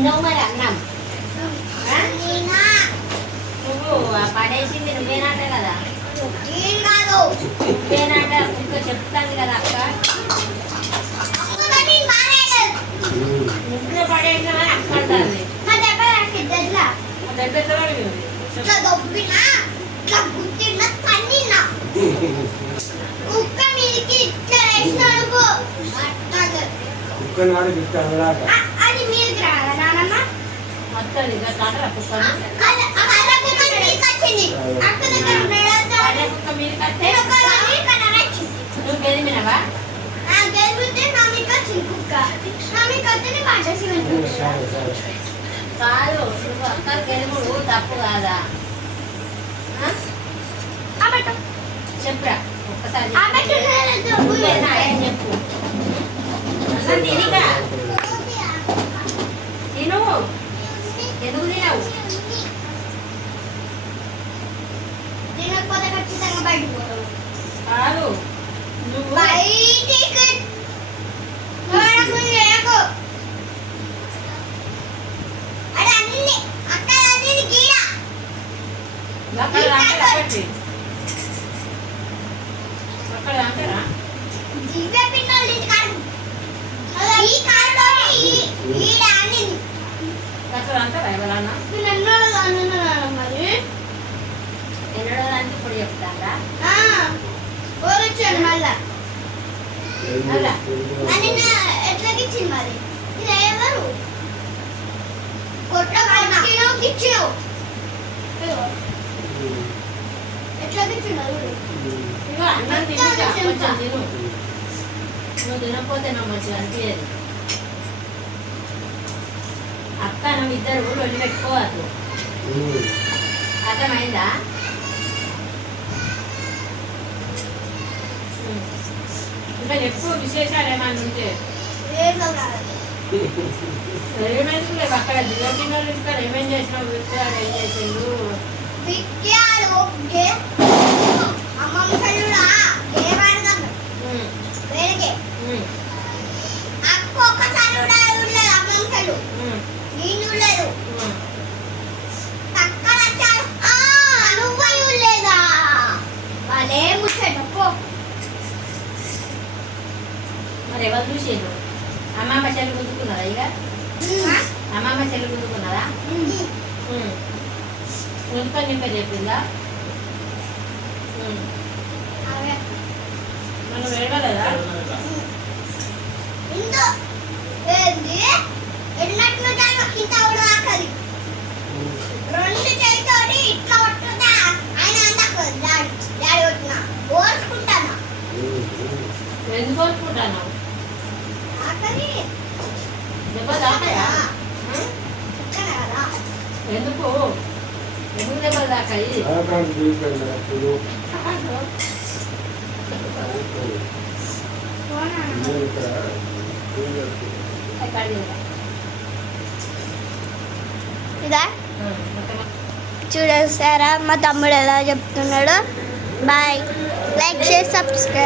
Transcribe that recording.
తినవు మరి అన్నం నువ్వు పడేసింది నువ్వేనాట కదా నువ్వేనాట ఇంకా చెప్తాను కదా అక్క నువ్వే పడేసిన అక్క అంటారు కాదు నువ్వు అక్క గెలుపుడు తప్పు కాదా చెప్పురా ఒక్కసారి చెప్పు తినిగా తిను ఎందుకు తినవు తినకపోతే ఖచ్చితంగా బయటకు పోతావు కాదు నువ్వు ఇప్పుడు చెప్తారా ఎట్లా ఇచ్చింది మరి ఇది ఎవరు కొట్ట ఇచ్చినావు ఎట్లా ఇచ్చినావు అన్నం తిను నువ్వు తినకపోతే నాకు మంచిగా అనిపించదు అక్క నువ్వు ఇద్దరు వెళ్ళి పెట్టుకోవద్దు అర్థమైందా ఇంకా ఎక్కువ విశేషాలు ఏమైనా ఉంటే ఏమైంది లేవు అక్కడ దిగటిన ఇక్కడ ఏమేం చేసినావు విషయాలు ఏం చేసిండు మరి ఎవరు చూసిండ్రు అమ్మమ్మ చెల్లి గుంజుకున్నదా ఇక అమ్మమ్మ చెల్లి గుంజుకున్నదా గుంజుకొని నింపే చెప్పిందా మనం వేడలేదా ఎందుకు ఓర్చుకుంటాను దెబ్బ దాకాయా ఎందుకు ఎందుకు దెబ్బలు దాకాయి ఇదా చూడేసారా మా తమ్ముడు ఎలా చెప్తున్నాడు బాయ్ లైక్ చేసి సబ్స్క్రైబ్